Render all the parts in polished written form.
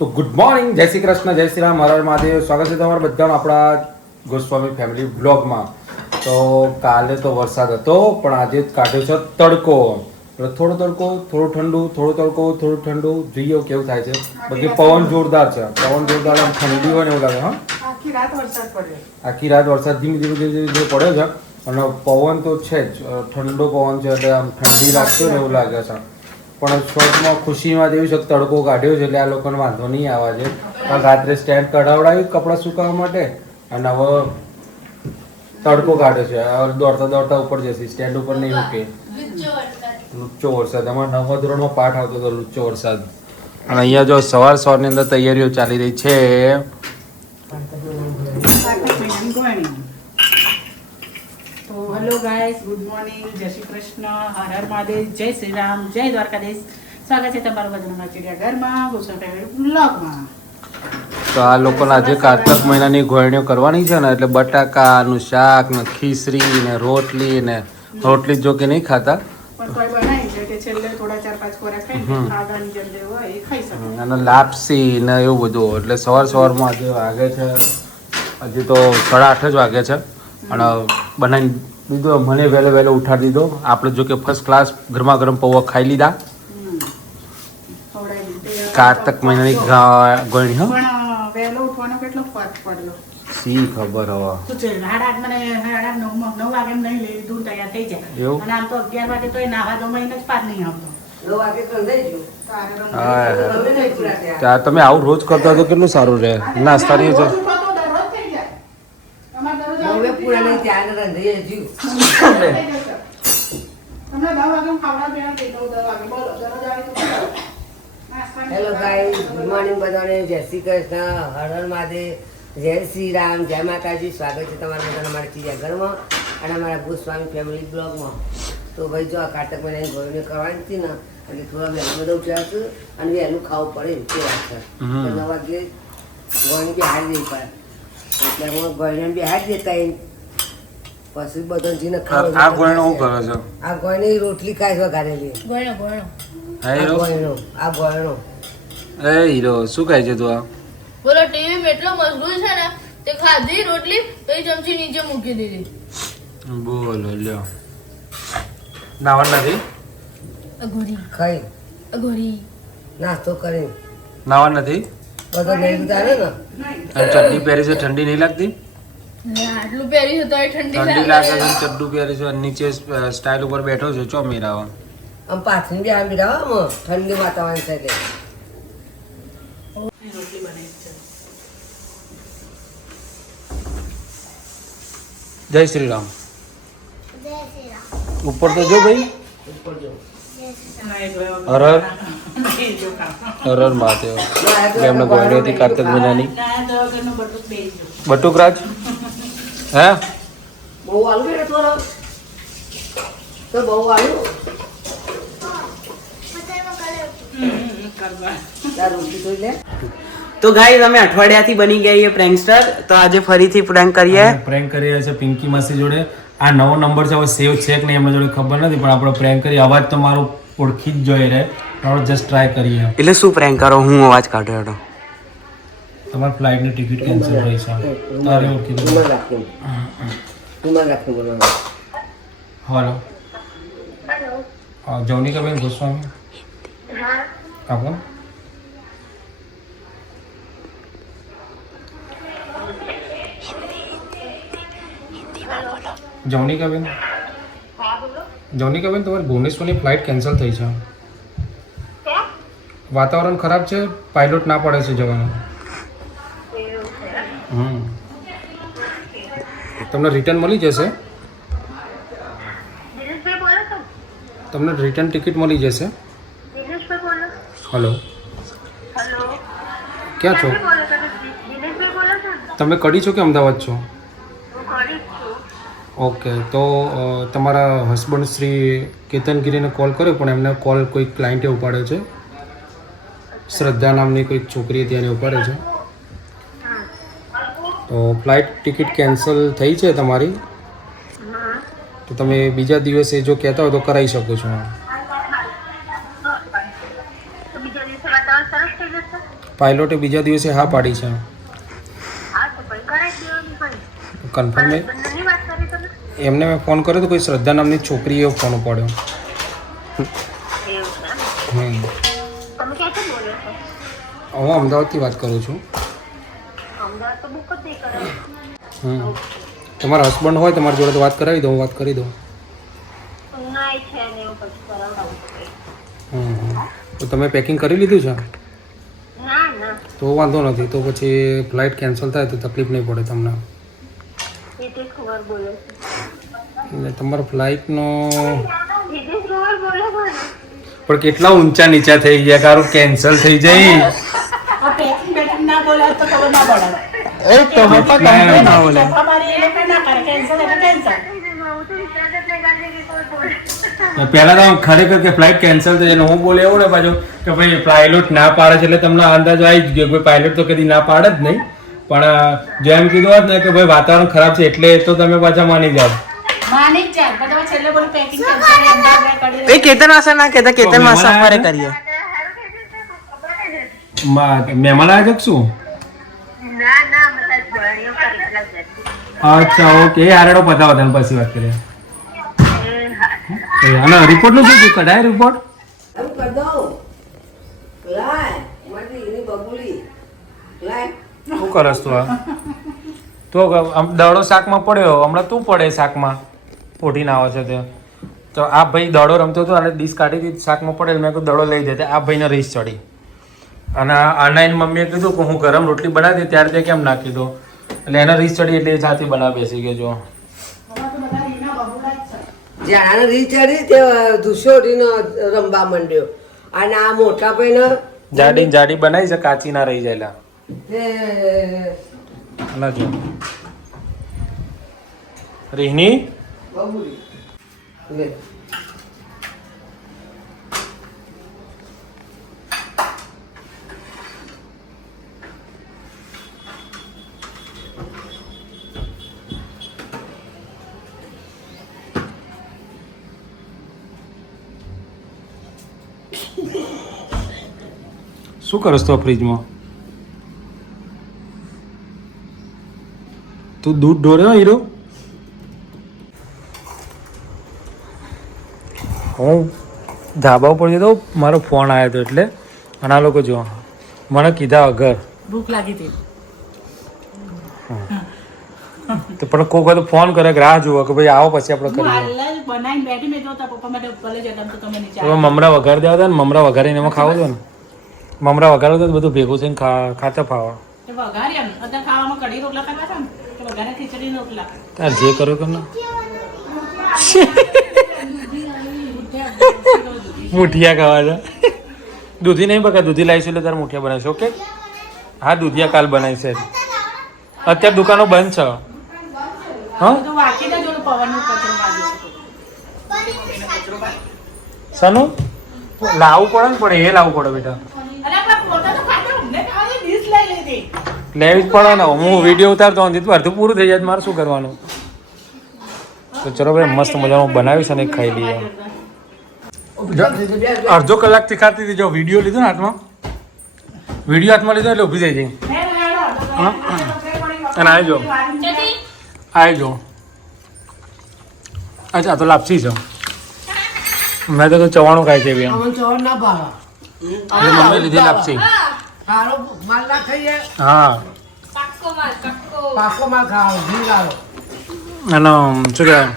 તો good morning, જય શ્રી કૃષ્ણ, જય શ્રી રામ, હર હર મહાદેવ. સ્વાગત છે તમારું બધાનું આપણા ગોસ્વામી ફેમિલી બ્લોગમાં. તો કાલે તો વરસાદ હતો પણ આજે કાઢ્યો છે તડકો. એટલે થોડો તડકો, થોડું ઠંડુ, થોડો તડકો, થોડું ઠંડુ. જોઈએ કેવું થાય છે. બાકી પવન જોરદાર છે, પવન જોરદાર, આમ ઠંડી હોય ને એવું લાગે. હા, આખી રાત વરસાદ ધીમે ધીમે ધીમે ધીમે પડ્યો છે. અને પવન તો છે જ, ઠંડો પવન છે એટલે આમ ઠંડી લાગશે ને એવું લાગે છે. પણ શોર્ટમાં ખુશીમાં જેવી છે તડકો કાઢ્યો છે એટલે આ લોકોને વાંધો નહીં આવે છે. પણ રાત્રે સ્ટેન્ડ કઢાવડાવ્યું કપડાં સુકાવવા માટે અને હવે તડકો કાઢ્યો છે. હવે દોડતા દોડતા ઉપર જશે, સ્ટેન્ડ ઉપર નહીં મૂકે. લુચ્ચો વરસાદ, અમારે નવમા ધોરણમાં પાઠ આવતો હતો લુચ્ચો વરસાદ. અને અહીંયા જો સવાર સવારની અંદર તૈયારીઓ ચાલી રહી છે. હેલો ગાઈસ, ગુડ મોર્નિંગ, જય શ્રી કૃષ્ણ, હર હર મહાદેવ, જય શ્રી રામ, જય દ્વારકાધીશ. સ્વાગત છે તમારું બધાના ચિડિયાઘરમાં, ગોસ્વામી બ્લોગમાં. તો આ લોકોને આજે કારતક મહિનાની ગોળણીઓ કરવાની છે ને, એટલે બટાકાનું શાક ને ખીચડી ને રોટલી ને રોટલી જો કે નહીં ખાતા પણ કોઈ બનાવી છે કે છેલ્લે થોડા 4-5 કોરા ખાઈને ખાવાની જેમ જે હોય એ ખાઈ શકે. અને લાપસી ને એવું બધું. એટલે સવાર સવારમાં આજે વાગે છે, હજી તો 8:30 જ વાગે છે. અને બનાવી દીધો, મને વહેલો વહેલો ઉઠાડી દીધો. આપણે જો કે ફર્સ્ટ ક્લાસ ગરમા ગરમ પૌવા ખાઈ લીધા. કારતક મહિનાની ગોળણી. હા, પણ વહેલો ઉઠવાનો કેટલો ફરક પડલો સી ખબર હવે. શું છે, 9:30 વાગે એમ નહીં લઈ દૂર તૈયાર થઈ જાય. અને આમ તો 11 વાગે તો એ નાવા ધોઈને જ પાર નહીં આવતો. 9 વાગે તો લઈ જો. તમે આવું રોજ કરતા તો કેટલું સારું રહે. નાસ્તાની છે હેલો ગાઈસ, ગુડ મોર્નિંગ બધાને. જય શ્રી કૃષ્ણ, હર હર મહાદેવ, જય શ્રી રામ, જય માતાજી. સ્વાગત છે તમારા બધાના અમારા ચિડિયાઘરમાં અને અમારા ગોસ્વામી ફેમિલી બ્લોગમાં. તો ભાઈ જો આ કારતક મહિનાની ગોળણી કરવાની હતી ને એટલે થોડા વહેલું બધા ઉઠ્યા હતું અને વહેલું ખાવું પડે તે વાત છે. 9 વાગે ગોળણી બિહાડી દેવી પડે એટલે હું ગોળણી બિહાડી દેતા પછી બધા જીને ખાવા. આ ગોળણો શું કરે છે? આ ગોળણી રોટલી ખાય છે વઘારેલી. આ ગોળણો એ હીરો શું કહે છે તું? આ બોલો ટીવી માં એટલો મશગુલ છે ને તે ખાધી રોટલી તો એ ચમચી નીચે મૂકી દીધી. બોલો લ્યો. નાવન નથી? અઘોરી ખાઈ અઘોરી નાસ્તો કરી નાવન નથી? બધો નહીં ચાલે ને. અને ચડ્ડી પહેરી છે, ઠંડી નહીં લાગતી? આટલું પહેરી છે તો ઠંડી લાગે છે. ચડ્ડું પહેરી છે, નીચે સ્ટાઇલ ઉપર બેઠો છે. ચો મેરાવા આમ પાથરી બી આમ બિરાવા ઠંડી વાતાવરણ છે એટલે રોટલી બનાવી છે. જય શ્રી રામ. ઉપર તો જો ભાઈ. ઉપર જો. હર હર હર હર મહાદેવ. એમને ગોળણી હતી કારતક મહિનાની. બટુક રાજ હે બહુ આલુ ને થોડો તો બહુ આલુ તો ગાઈસ અમે અઠવાડિયાથી બની ગયા છીએ પ્રેન્કસ્ટર. તો આજે ફરીથી પ્રેન્ક કરીએ. પ્રેન્ક કરી રહ્યા છે પિંકી માસી જોડે. આ નવો નંબર છે, હવે સેવ છે કે નહીં એમના જોડે ખબર નથી, પણ આપણે પ્રેન્ક કરી. અવાજ તો મારો ઓળખી જ જોઈ રહે. આપણે જસ્ટ ટ્રાય કરીએ. એટલે શું પ્રેન્ક કરો? હું અવાજ કાઢ્યો હતો. તમારી ફ્લાઇટની ટિકિટ કેન્સલ થઈ છે. તારે ઓળખી દો. હાલો. હા, જવનિકાબેન ગોસ્વામી. આપો. જવનિકાબેન, જવનિકાબેન તમારી ભુવનેશ્વરની ફ્લાઇટ કેન્સલ થઈ છે. વાતાવરણ ખરાબ છે, પાયલોટ ના પડે છે જવાનું. તમને રિટર્ન મળી જશે. તમને રિટર્ન ટિકિટ મળી જશે. હલો, ક્યાં છો તમે? કડી છો કે અમદાવાદ છો? ઓકે, તો તમારા હસબન્ડ શ્રી કેતનગીરીને કોલ કર્યો પણ એમને કોલ કોઈ ક્લાયન્ટે ઉપાડ્યો છે. શ્રદ્ધા નામની કોઈ છોકરી ત્યાં ઉપાડે છે. તો ફ્લાઇટ ટિકિટ કેન્સલ થઈ છે તમારી. તો તમે બીજા દિવસે જો કહેતા હો તો કરાવી શકો છો. પાયલોટે બીજા દિવસે હા પાડી છે કન્ફર્મ એમને મેં ફોન કર્યો તો કોઈ શ્રદ્ધા નામની છોકરીએ ફોન ઉપાડ્યો હું અમદાવાદથી વાત કરું છું તમારા હસબન્ડ હોય તમારી જોડે તો વાત કરાવી દઉં વાત કરી દઉં તો તમે પેકિંગ કરી લીધું છે તો વાંધો નથી તો પછી ફ્લાઇટ કેન્સલ થાય તો તકલીફ નહીં પડે તમને એટલે તમારા ફ્લાઇટનો પણ કેટલા ઊંચા નીચા થઈ ગયા કારું કેન્સલ થઈ જાય પેકિંગ ના બોલે તો ખબર ના પડે એ તમે પણ complain ના બોલે. અમારી એ લોકો ના કરે કેન્સલ એટલે કેન્સલ પહેલા તો ખરેખર કે ફ્લાઇટ કેન્સલ થઈ જાય ને હું બોલે એવું ને પાછું કે ભાઈ પાયલોટ ના પાડે છે એટલે તમને અંદાજો આવી જ ગયો કોઈ પાયલોટ તો કદી ના પાડે જ નહીં પણ જો એમ કીધું હોત ને કે ભાઈ વાતાવરણ ખરાબ છે એટલે તો તમે પાછા માની જાઓ માની જ જાય પણ તમે છેલ્લે બોલું પેકિંગ કેન્સલ એ કેતન વાસા ના કહેતા કેતન વાસા અમારે કરીએ મહેમાન આવ્યા છે કે શું અચ્છા ઓકે હારેડો પતાવો તમે પછી વાત કરીએ અને રિપોર્ટ નું શું થયું કઢાય રિપોર્ટ એમ કર દઉં લાય મારી એની બબુલી લાય શું કરસ તું આ તો આમ દડો શાકમાં પડ્યો હમણાં તું પડે શાકમાં પોટીને આવે છે તે તો આ ભાઈ દડો રમતો હતો અને ડીશ કાઢી દીધી શાકમાં પડેલ મેં કહ્યું દડો લઈ દે આ ભાઈને રીસ ચડી અને આના એની મમ્મીએ કીધું કે હું ગરમ રોટલી બનાવી દે ત્યારે તે કેમ નાખી દો એટલે એને રીસ ચડી એટલે એ જાતે બનાવી બેસી ગયો જો જાણે રીત ચડી તે દુસોટીનો રમવા માંડ્યો અને આ મોટા ભાઈને જાડી જાડી બનાવી છે કાચી ના રહી જાયલા તે અને જો રીહની બબુલી લે શું કરસ તો ફ્રીજમાં તું દૂધ ઢોર્યો હીરો હું ધાબા ઉપર જતો મારો ફોન આવ્યો હતો એટલે અને આ લોકો જો મને કીધા વગર ભૂખ લાગી હતી તો પણ કોઈ વખત ફોન કરે કે રાહ જુઓ કે ભાઈ આવો પછી આપણે હું કરીએ હાલ જ બનાવીને બેઠી મેં જોતા પપ્પા માટે ભલે જતા તો તમે નીચે તો મમરા વઘાર દેવા હતા ને મમરા વઘારીને એમાં ખાવું હતું ને મમરા વઘારો તો બધું ભેગું થઈને ખાતા ફાવા તે વઘાર્યા ને અત્યારે ખાવામાં કઢી રોટલા ખાવા હતા ને તો વઘાર્યા ખીચડી રોટલા તાર જે કરો કે ના મુઠિયા ખાવા દૂધી નહીં બકા દૂધી લાવીશું એટલે તારે મુઠિયા બનાવીશું ઓકે હા દૂધિયા કાલ બનાવીશે અત્યારે દુકાનો બંધ છે હા તો વાંકીને જોડે પવનનું કચરો વાગ્યો છે શાનું લાવવું પડે ને પણ એ લાવવું પડે બેટા અરે પણ ફોટો તો કાઢો ને ખાલી ડીશ લઈ લીધી લેવી જ પડે ને હું વિડીયો ઉતારતો હોઉં તો અડધું પૂરું થઈ જાય તો મારે શું કરવાનું તો ચલો ભાઈ મસ્ત મજાનું બનાવીશ અને ખાઈ લઈએ અડધો કલાકથી ખાતી હતી જો વિડીયો લીધો ને હાથમાં વિડીયો હાથમાં લીધો એટલે ઊભી થઈ જાય અને આવી જાઓ આવી જાઓ અચ્છા તો લાપસી છે મેં તો ચવાણું ખાય છે એમ અમન ચોર ના ભાવા મમ્મી લીધી લાપસી કાળો માલ ના ખાઈએ હા પાક્કો માલ પાક્કો પાકો માલ ખાઓ ઘી લાવો અને શું કહેવાય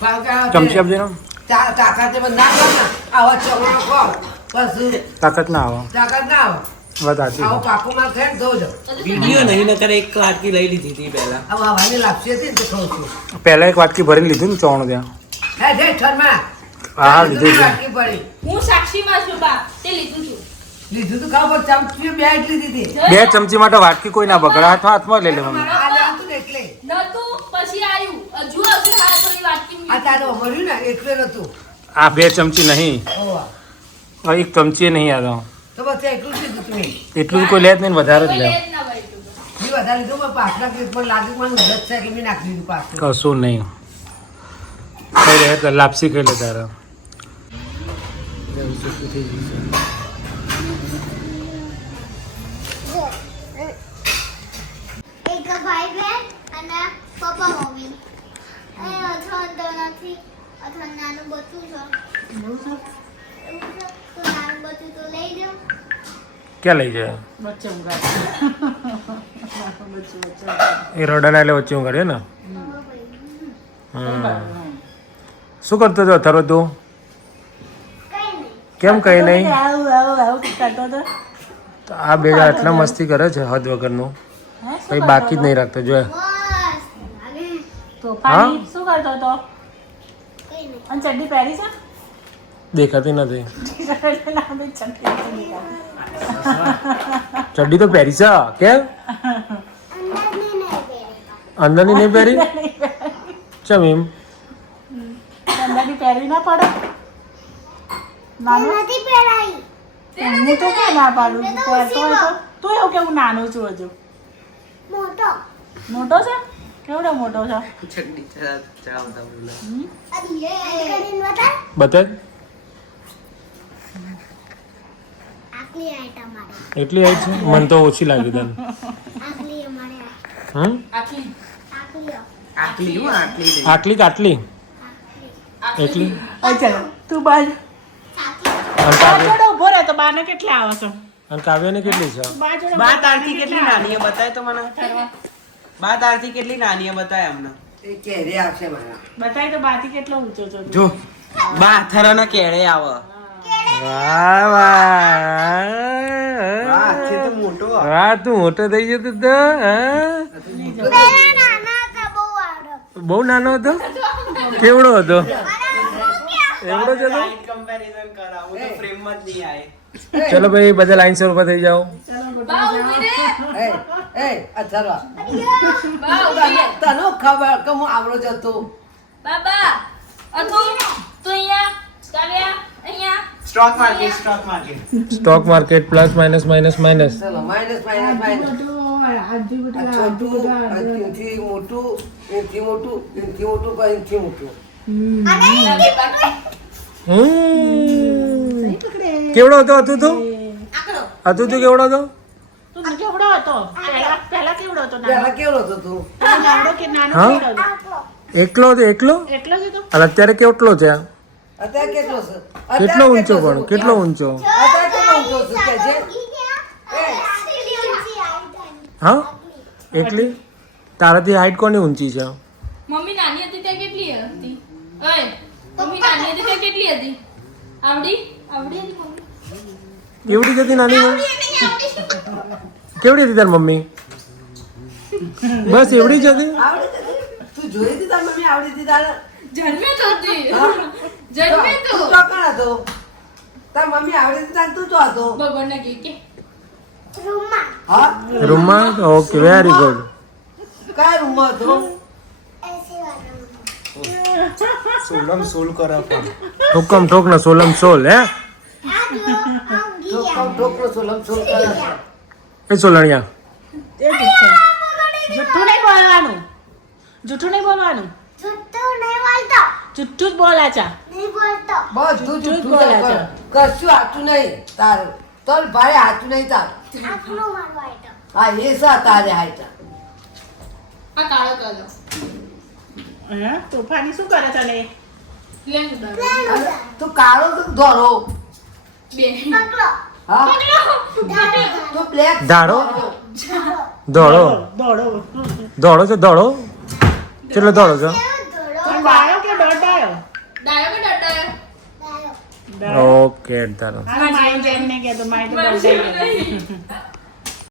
પાકા ચમચી આપજે ને તાકાતે બંધ ના કર ને આવા ચોકડો ખો બસ તાકાત ના આવે તાકાત ના આવે વાત સાચી આવો છે પાકો માલ ખાઈ ધોજો વિડીયો નહીં નકર એક વાટકી લઈ લીધી હતી પહેલા આવો હવાની લાપસી હતી ને તે ખાઉં છું પહેલા એક વાટકી ભરીને લીધું ને ચવાણું ત્યાં હે જય ઠરમાં હા લીધું છે વાટકી પડી હું સાક્ષીમાં છું બા તે લીધું છું લીધું તો ખાવ પણ ચમચી બે એટલી દીધી બે ચમચી માટે વાટકી કોઈ ના બગડે હાથમાં લઈ લે મમ્મી આ લેતું ને એટલે નતું પછી આવ્યું હજુ આવશે હા થોડી વાટકી આ તારું મળ્યું ને એટલે નતું આ બે ચમચી નહીં ઓવા એક ચમચી નહીં આ તો બસ એટલું જ લીધું તમે એટલું કોઈ લે જ નહીં વધારે જ લે લે જ ના ભાઈ તું બી વધારે લીધું પણ પાછલા ક્લિપ પણ લાગ્યું મને ઉધરસ છે કે મેં નાખી દીધું પાછું કશું નહીં ખાઈ લે લાપસી ખાઈ લે તારે ક્યાં લઈ જાય વચ્ચે ઊંઘાડે. વચ્ચે એ રડાના એટલે વચ્ચે હું કાઢ્યો ને શું કરતો હતો અથર્વ તું કેમ કઈ નહીં આવું કરતો હતો. તો આ બેડા આટલા મસ્તી કરે છે હદ વગરનું હે, શું કઈ કરતો બાકી જ હતો? નહીં રાખતો જો તોફાની શું કરતો હતો? અને ચડ્ડી પહેરી છે? દેખાતી નથી ના, બી ચડ્ડી નથી દેખાતી. ચડ્ડી તો પહેરી છે કેમ અંદરની નહીં પહેરી ચમ એમ અંદરની પહેરવી ના પડે? નાનું? હું તો ક્યાં ના પાડું છું? પહેરતો હોય તો તું એવું કે હું નાનો છું હજુ. મોટો છે? કેવડો મોટો છે? ચડડી ચડાવતા બોલા હમ? બતાય એટલી આવી છે મને તો ઓછી લાગી તને હમ આટલી હું આટલી નહીં. આટલી કે આટલી એટલી ચાલો તું બાજ અને કાવ્ય જોડે ઉભો રહે તો બાને કેટલા આવે છે? અને કાવ્યને કેટલી છે બા જોડે બા તારથી કેટલી નાની હે બતાય તો મને બા તારથી કેટલી નાની હે બતાય અમને એ કેરી આવશે મારા બતાય તો બાથી કેટલો ઊંચો છો તું? જો બા અથરાના કેળે આવે વાહ વાહ છે તો મોટો વાહ તું મોટો થઈ જતો તો હા? બહુ નાનો હતો કેવડો હતો એવડો જ હતો કમ્પેરીઝન કરાવું તો ફ્રેમ જ નહીં આવે ચલો ભાઈ બધા લાઈન ઉપર થઈ જાઓ બા ઊભી રે. એ અથર્વ બા ઊભી રે. તને ખબર કે હું આવડો જ હતો બાબા અતુ તું અહીંયા કાવ્યા અહીંયા stock market stock market plus minus minus minus ચલો માઇનસ માઇનસ માઇનસ છોટું એનથી મોટું એનથી મોટું એનથી મોટું પણ એનથી મોટું કેવડો હતો હતું તું હતું તું કેવડો હતો તું કેવડો હતો? પહેલા કેવડો હતો? પહેલા કેવડો હતો તું નાનો કે નાનો હા? કેવડો હતો? એકલો હતો એકલો એટલો જ હતો? અને અત્યારે કેટલો છે અત્યારે કેટલો છે કેટલો ઊંચો પણ કેટલો ઊંચો અત્યારે કેટલો ઊંચો છે કે છે હા એકલી તારાથી હાઈટ કોની ઊંચી છે મમ્મી નાની હતી ત્યાં કેટલી હતી? ઓય મમ્મી નાની હતી ત્યાં કેટલી હતી? આવડી આવડી હતી મમ્મી? એવડી જ હતી નાની આવડી આવડી કેવડી હતી તાર મમ્મી બસ એવડી જ હતી આવડી હતી તું જોઈ હતી તાર મમ્મી આવડી હતી તારે જન્મે તો હતી હા? જન્મે તો તું ચોકણ હતો તાર મમ્મી આવડી હતી તાર તું તો હતો ભગવાનને કહે કે હા રૂમમાં ઓકે વેરી ગુડ કયા રૂમમાં હતો સોલમ સોલ કરે પણ ઠોકમ ઠોક ને સોલમ સોલ હે ઢોકળો સોલમ સોલ કરે એ સોલણિયા એ જ છે. જુઠ્ઠું નહીં બોલવાનું. જુઠ્ઠું નહીં બોલવાનું. જુઠ્ઠું જ બોલાચા. બધું જૂઠું જ જૂઠું બોલે છે. છે. કશું હાચું નહીં તારું તોલ ભાઈ હાચું નહીં તારું હા એ સા તારે હાચા આ કાળો કાળો હે? તોફાની શું કરે તને? લેન ઉડાડો તું કાળો તો ધોરો બે હા તું બ્લેક ધારો? ધોળો દોડો. ધોળો છે ધોળો કેટલો ધોળો છે તું ડાયો કે દોડાયો? ડાયો કે ડટાયો ઓકે ધારો આ મારી બેનને કહેતો, મારી તો દોડાઈ ગઈ.